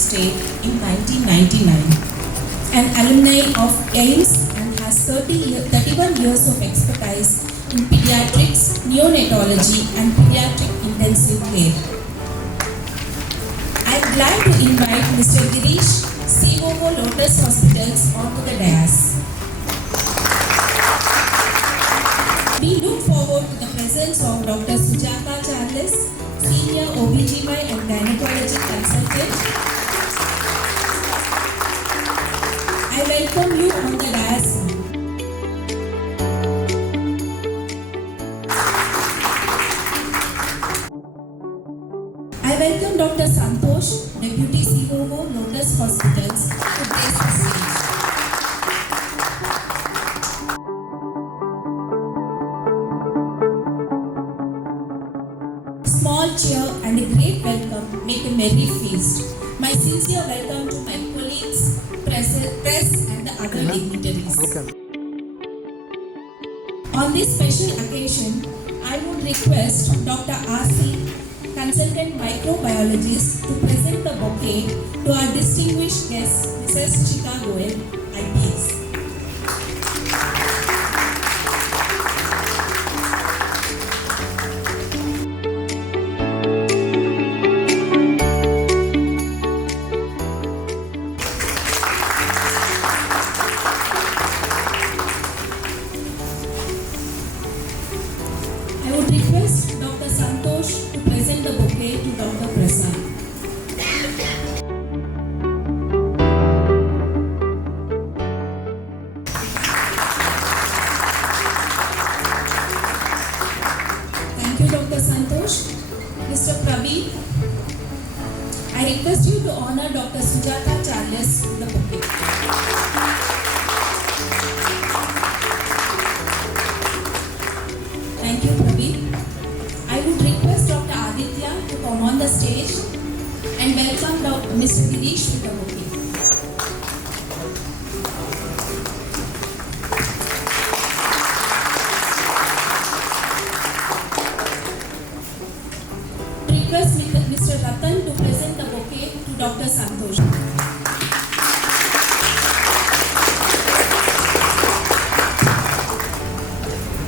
State in 1999. An alumni of AIMS and has 31 years of expertise in pediatrics, neonatology and pediatric intensive care. I am glad to invite Mr. Girish, COO Lotus Hospitals onto the dais. We look forward to the presence of Dr. Shikha Goel, Senior OBGY and Gynecology Consultant. I welcome you on the dais. I welcome Dr. Santosh, Deputy COO Lotus Hospitals, to grace the stage. Small cheer and a great welcome make a merry feast. My sincere welcome to my colleagues, press and the other dignitaries. On this special occasion, I would request Dr. R.C., Consultant Microbiologist, to present the bouquet to our distinguished guest, Mrs. Shikha Goel, IPS. I would request Dr. Santosh to present the bouquet to Dr. Prasad. Thank you, Dr. Santosh. Mr. Praveen, I request you to honor Dr. Shikha Goel with the bouquet. Thank you, Praveen. I would request Dr. Aditya to come on the stage and welcome Mr. Girish with the bouquet. Request Mr. Ratan to present the bouquet to Dr. Santosh.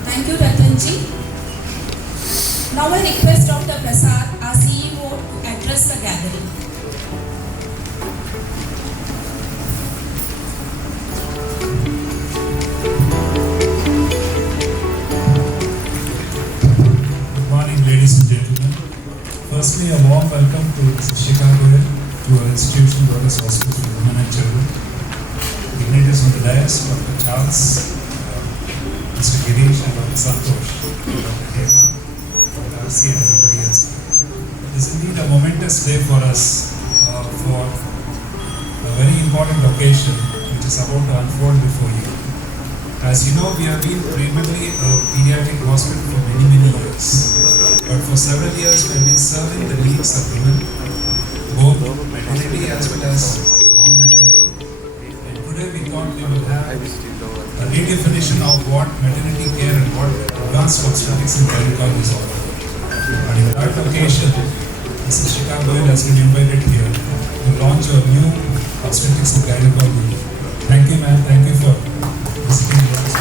Thank you, Ratanji. Now I request Dr. Prasad, our CEO, to address the gathering. Good morning, ladies and gentlemen. Firstly, a warm welcome to Shikha Goel, to our institution, Lotus Hospital for Women and Children. Dignitaries on the dais, Dr. Charles, Mr. Girish and Dr. Santosh, Dr. Hema, Dr. R.C. and everybody else. It is indeed a momentous day for us, for a very important occasion which is about to unfold before you. As you know, we have been primarily a pediatric hospital for many years. But for several years, we have been serving the needs of women, both maternity as well as non-maternity. And today we thought we will have a redefinition of what maternity care and what advanced obstetrics and gynecology is all about. And in that occasion, Mrs. Shikha Goel has been invited here to launch our new obstetrics and gynecology. Thank you, ma'am. Thank you for visiting us.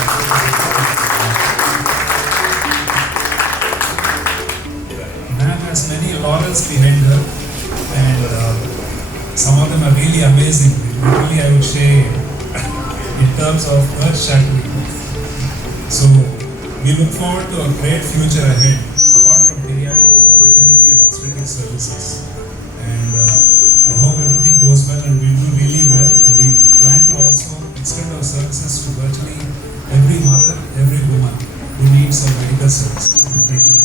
Ma'am has many laurels behind her, and some of them are really amazing. Literally, I would say, in terms of earth-shattering. So, we look forward to a great future ahead, apart from pediatrics, maternity and obstetric services. And I hope everything goes well and we do really well. And we plan to also extend our services to virtually every mother, every woman who needs our medical services. Thank you.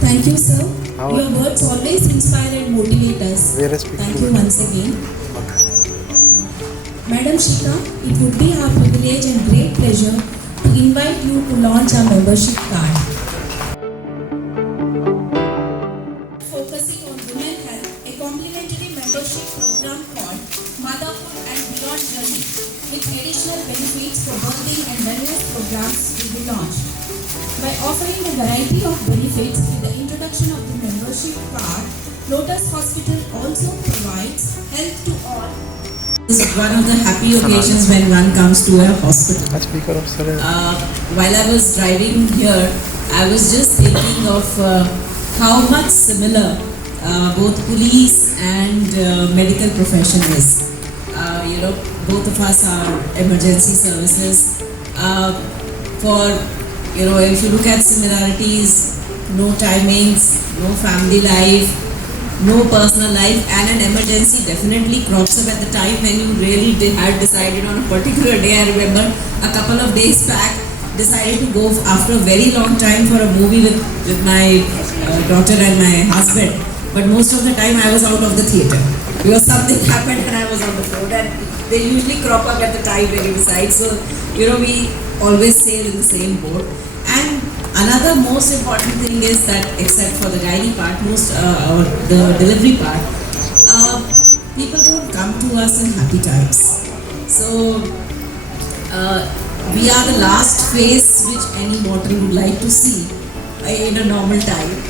Thank you, sir. Your words always inspire and motivate us. Thank you once again. Madam Shikha, it would be our privilege and great pleasure to invite you to launch our membership card. Focusing on women health, a complimentary membership program called Motherhood and Beyond Journey, with additional benefits for birthing and wellness programs will be launched. By offering a variety of benefits with the introduction of the membership card, Lotus Hospital also provides health to all. This is one of the happy occasions when one comes to a hospital. While I was driving here, I was just thinking of how much similar both police and medical profession is. Both of us are emergency services. If you look at similarities, no timings, no family life, no personal life, and an emergency definitely crops up at the time when you really had decided on a particular day. I remember a couple of days back decided to go after a very long time for a movie with my daughter and my husband, but most of the time I was out of the theatre because something happened and I was on the road, and they usually crop up at the time when you decide. So we always sail in the same boat. And another most important thing is that, except for the gynae part, or the delivery part, people don't come to us in happy times. So we are the last phase which any mortal would like to see in a normal time,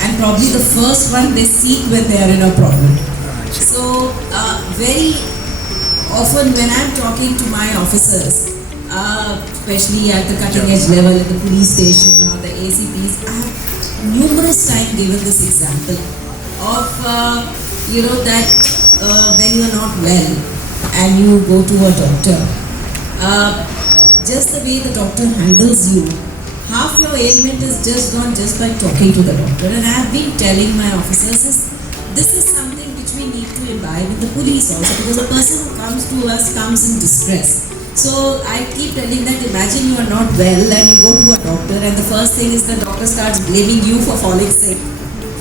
and probably the first one they seek when they are in a problem. So very often when I'm talking to my officers, especially at the cutting edge level in the police station or the ACPs, I have numerous times given this example of that when you are not well and you go to a doctor, just the way the doctor handles you, half your ailment is just gone just by talking to the doctor. And I have been telling my officers this is something which we need to imbibe in the police also, because a person who comes to us comes in distress. So I keep telling that, imagine you are not well and you go to a doctor, and the first thing is the doctor starts blaming you for falling sick.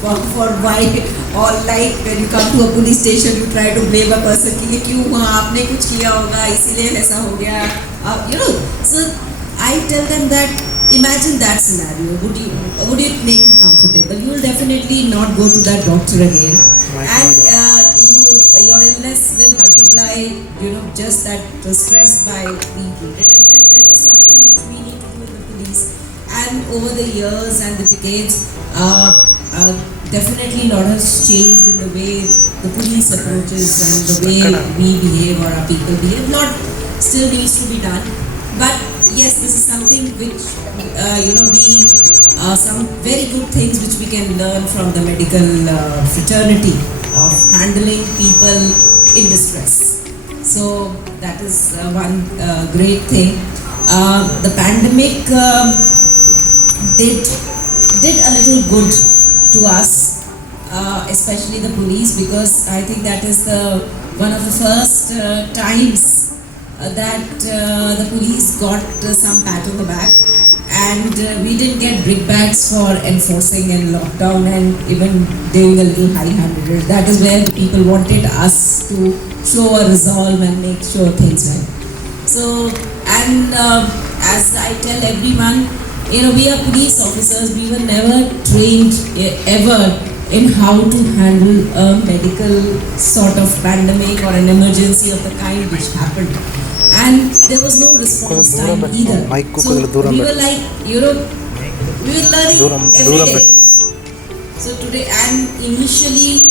For why, or like when you come to a police station, you try to blame a person कि क्यों आपने कुछ किया होगा इसीलिए ऐसा हो गया. So I tell them that, imagine that scenario. Would it make you comfortable? You will definitely not go to that doctor again, and your illness will multiply, just that stress by being treated. And that is something which we need to do in the police. And over the years and the decades, definitely a lot has changed in the way the police approaches and the way we behave or our people behave. A lot still needs to be done. But yes, this is something which, some very good things which we can learn from the medical fraternity of handling people in distress. So that is one great thing. The pandemic did a little good to us, especially the police, because I think that is one of the first times that the police got some pat on the back. And we didn't get brickbats for enforcing and lockdown and even doing a little high-handed. That is where the people wanted us to show a resolve and make sure things went. So, and as I tell everyone, we are police officers. We were never trained ever in how to handle a medical sort of pandemic or an emergency of the kind which happened. And there was no response time either. So we were like, we were learning every day. So today, and initially,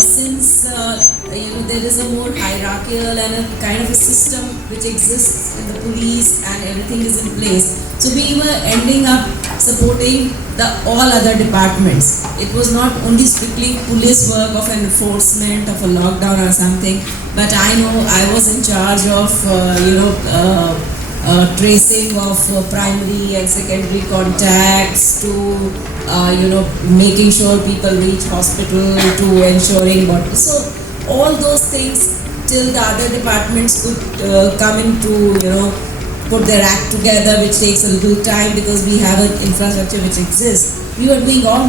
since there is a more hierarchical and a kind of a system which exists in the police and everything is in place, so we were ending up supporting all other departments. It was not only strictly police work of enforcement of a lockdown or something, but I know I was in charge of tracing of primary and secondary contacts to making sure people reach hospital, to ensuring so all those things till the other departments could come into put their act together, which takes a little time because we have an infrastructure which exists. We were doing all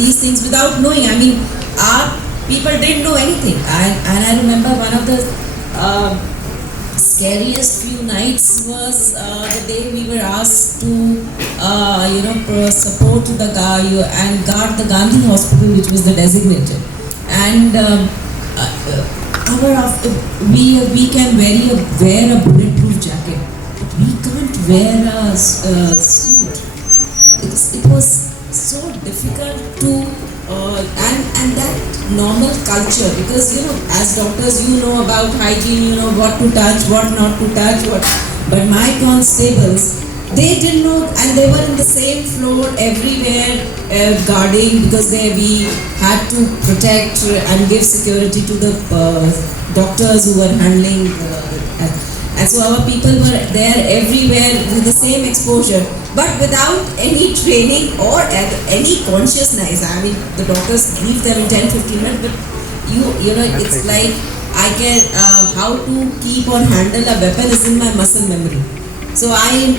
these things without knowing. I mean, our people didn't know anything. And I remember one of the scariest few nights was the day we were asked to support the and guard the Gandhi Hospital, which was the designated. And we can wear a bulletproof jacket, but we can't wear a suit. was so difficult to and that normal culture, because as doctors you know about hygiene, you know what to touch, what not to touch, but my constables, they didn't know, and they were in the same floor everywhere, guarding, because we had to protect and give security to the doctors who were handling and so our people were there everywhere with the same exposure, but without any training or any consciousness. I mean, the doctors leave them in 10-15 minutes, but you know, it's like I can how to keep or handle a weapon is in my muscle memory. So I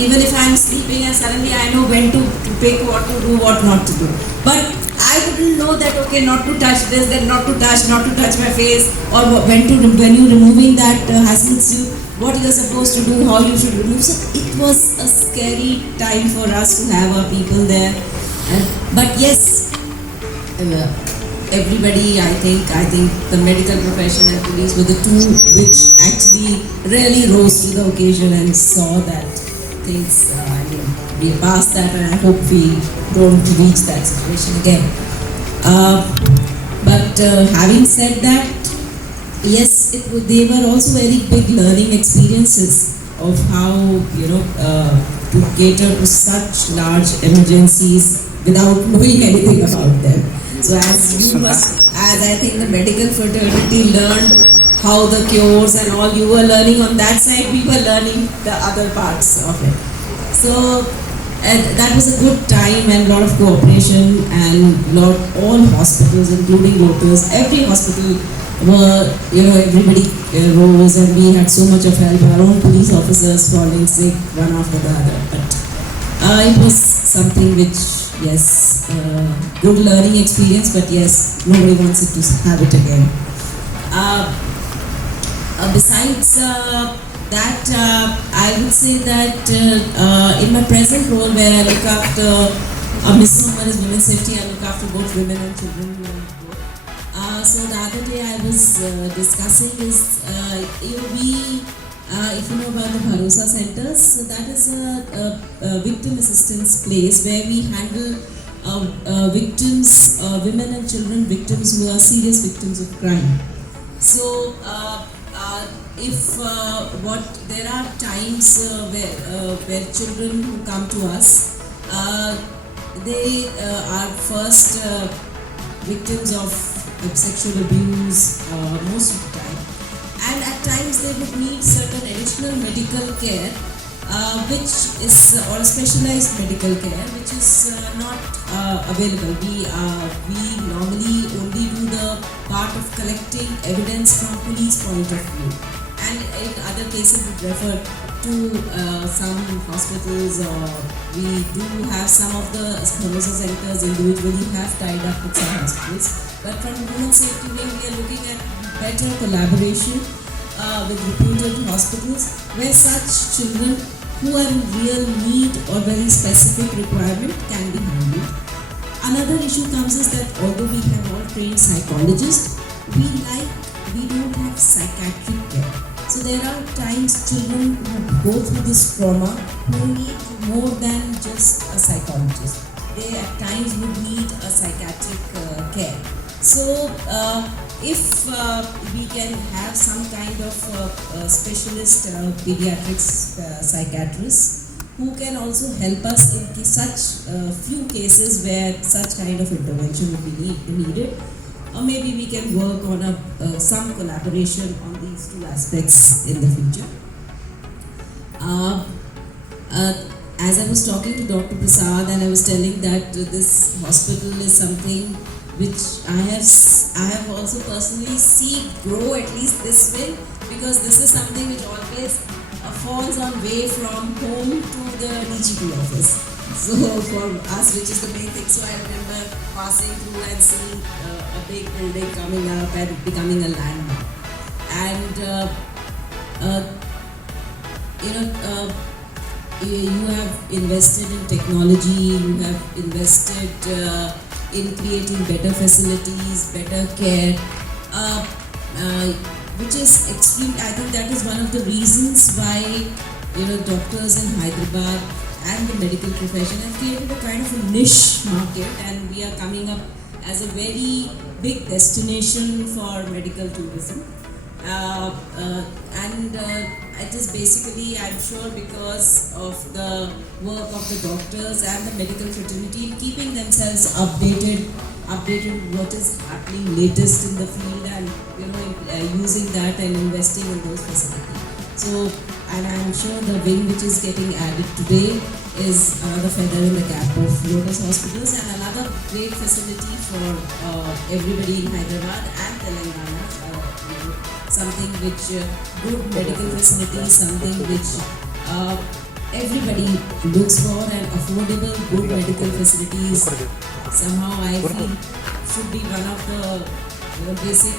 even if I'm sleeping and suddenly I know when to pick, what to do, what not to do. But I wouldn't know that, okay, not to touch this, then not to touch my face, or when you're removing that hazmat suit, what you're supposed to do, how you should remove. So it was a scary time for us to have our people there. But yes, everybody, I think the medical profession and police were the two which actually really rose to the occasion and saw that things, we passed that, and I hope we don't reach that situation again. But having said that, yes, they were also very big learning experiences of how, to cater to such large emergencies without knowing anything about them. So as I think the medical fraternity learned how the cures and all, you were learning on that side, we were learning the other parts of it. So that was a good time and a lot of cooperation, and all hospitals, including Lotus, every hospital were, everybody rose, and we had so much of help. Our own police officers falling sick one after the other. But it was something which, yes, good learning experience, but yes, nobody wants it to have it again. Besides that, I would say that in my present role, where I look after Mission Women is Women's Safety, I look after both women and children. So the other day I was discussing is, if you know about the Bharosa centers, so that is a victim assistance place where we handle victims, women and children victims who are serious victims of crime. So there are times where children who come to us, they are first victims of sexual abuse most of the time, and at times they would need certain additional medical care, which is or specialized medical care, which is not available. We normally only do the part of collecting evidence from police point of view, and in other cases we refer to some hospitals, or we do have some of the Bharosa centers individually have tied up with some hospitals. But from Women's Safety Wing, we are looking at better collaboration with reputed hospitals, where such children who are in real need or very specific requirement can be handled. Another issue comes is that although we have all trained psychologists, we don't have psychiatric care. So there are times children who go through this trauma who need more than just a psychologist. They at times would need a psychiatric care. So if we can have some kind of specialist pediatrics psychiatrists who can also help us in such few cases where such kind of intervention would be needed, or maybe we can work on some collaboration on these two aspects in the future. As I was talking to Dr. Prasad, and I was telling that this hospital is something which I have also personally seen grow at least this way, because this is something which always falls on way from home to the DGP office. So for us, which is the main thing. So I remember passing through and seeing a big building coming up and becoming a landmark. And you have invested in technology, you have invested in creating better facilities, better care, which is extreme. I think that is one of the reasons why doctors in Hyderabad and the medical profession have created a kind of a niche market, and we are coming up as a very big destination for medical tourism. And it is basically, I'm sure, because of the work of the doctors and the medical fraternity in keeping themselves updated what is happening latest in the field, and using that and investing in those facilities. So, and I'm sure the wing which is getting added today is another feather in the cap of Lotus Hospitals, and another great facility for everybody in Hyderabad and Telangana. Something which good medical facilities, something which everybody looks for, and affordable good medical facilities. Somehow I feel should be one of the basic.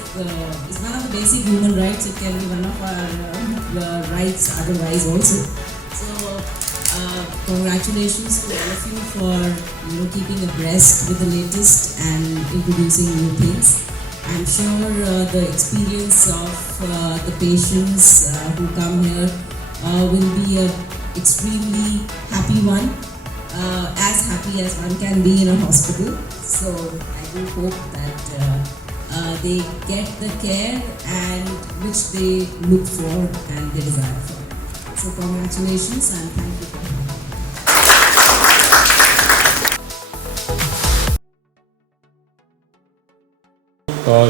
It's one of the basic human rights. It can be one of our rights otherwise also. So congratulations to all of you for keeping abreast with the latest and introducing new things. I'm sure the experience of the patients who come here will be an extremely happy one, as happy as one can be in a hospital. So I do hope that they get the care and which they look for and they desire for. So congratulations and thank you.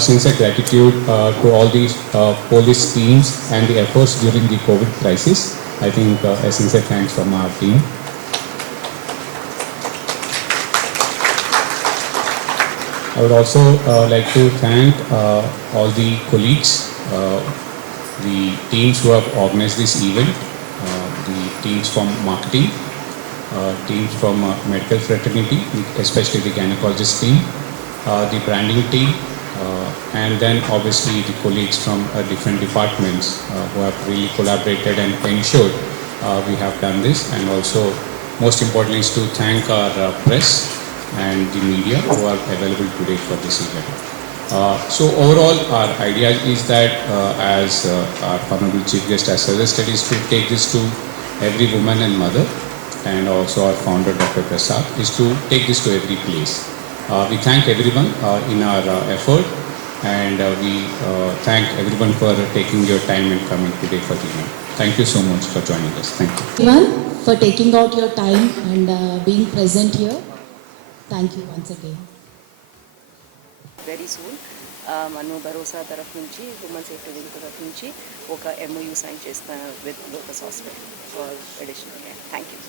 Sincere gratitude to all these police teams and the efforts during the COVID crisis. I think a sincere thanks from our team. I would also like to thank all the colleagues, the teams who have organized this event, the teams from marketing, teams from medical fraternity, especially the gynecologist team, the branding team, and then obviously the colleagues from different departments who have really collaborated and ensured we have done this. And also most importantly is to thank our press and the media who are available today for this event. So overall our idea is that as our Honorable Chief Guest has suggested, is to take this to every woman and mother, and also our founder Dr. Prasad is to take this to every place. We thank everyone in our effort, and we thank everyone for taking your time and coming today for the event. Thank you so much for joining us. Thank you. Everyone for taking out your time and being present here. Thank you once again. Very soon, Manu Bharosa taraf nunchi, Women Safety Wing taraf nunchi, oka MOU sign chestana with Lotus Hospital for additional care. Thank you.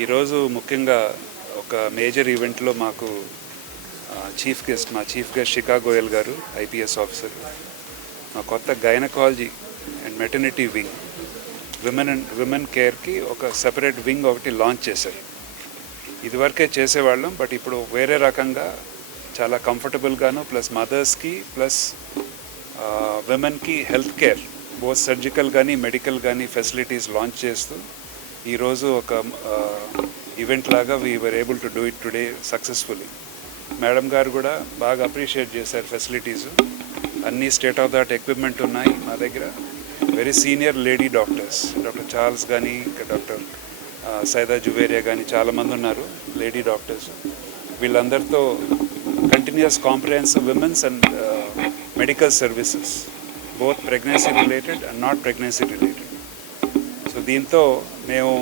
ఈ రోజు ముఖ్యంగా ఒక major ఈవెంట్లో మాకు chief guest షిఖా Goyal గారు, IPS officer, మా కొత్త gynaecology and maternity wing, women కేర్కి ఒక సెపరేట్ వింగ్ ఒకటి లాంచ్ చేశారు. ఇదివరకే చేసేవాళ్ళం, బట్ ఇప్పుడు వేరే రకంగా చాలా కంఫర్టబుల్గాను, ప్లస్ మదర్స్కి ప్లస్ విమెన్కి హెల్త్ కేర్ బోత్ సర్జికల్ కానీ మెడికల్ కానీ ఫెసిలిటీస్ లాంచ్ చేస్తూ ఈరోజు ఒక ఈవెంట్ లాగా we were able to do it today successfully. Madam గారు కూడా బాగా అప్రిషియేట్ చేశారు ఫెసిలిటీస్, అన్నీ state of the art equipment ఉన్నాయి మా దగ్గర. Very senior lady doctors, doctor Charles కానీ డాక్టర్ సైదా జువేరియా కానీ చాలామంది ఉన్నారు లేడీ డాక్టర్స్. వీళ్ళందరితో continuous comprehensive women's and medical services, both pregnancy related and not pregnancy related. So దీంతో మేము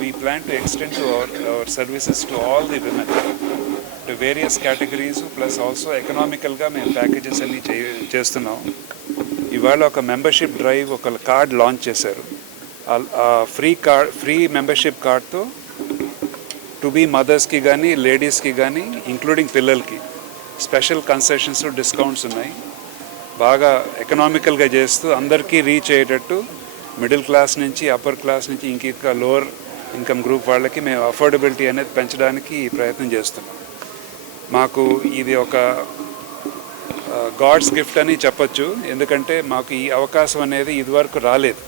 we plan to extend to our services to all the women, to various categories, plus also ఎకనామికల్గా మేము packages అన్నీ చేస్తున్నాం. ఇవాళ ఒక membership drive, ఒక card launch చేశారు. ఆ ఫ్రీ మెంబర్షిప్ కార్డ్తో టు బీ మదర్స్కి కానీ లేడీస్కి కానీ ఇంక్లూడింగ్ పిల్లలకి స్పెషల్ కన్సెషన్స్, డిస్కౌంట్స్ ఉన్నాయి. బాగా ఎకనామికల్గా చేస్తూ అందరికీ రీచ్ అయ్యేటట్టు మిడిల్ క్లాస్ నుంచి అప్పర్ క్లాస్ నుంచి ఇంకా లోవర్ ఇన్కమ్ గ్రూప్ వాళ్ళకి మేము అఫోర్డబిలిటీ అనేది పెంచడానికి ప్రయత్నం చేస్తున్నాం. మాకు ఇది ఒక గాడ్స్ గిఫ్ట్ అని చెప్పచ్చు, ఎందుకంటే మాకు ఈ అవకాశం అనేది ఇదివరకు రాలేదు.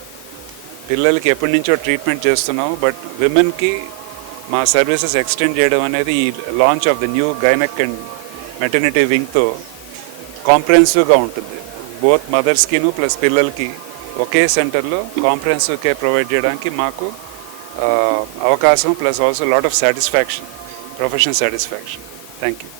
పిల్లలకి ఎప్పటి నుంచో ట్రీట్మెంట్ చేస్తున్నాము, బట్ విమెన్కి మా సర్వీసెస్ ఎక్స్టెండ్ చేయడం అనేది ఈ launch of the new gynaec and maternity వింగ్తో కాంప్రహెన్సివ్గా ఉంటుంది. బోత్ మదర్స్కిను ప్లస్ పిల్లలకి ఒకే సెంటర్లో కాంప్రహెన్సివ్ కేర్ ప్రొవైడ్ చేయడానికి మాకు అవకాశం plus also lot of satisfaction, professional satisfaction. Thank you.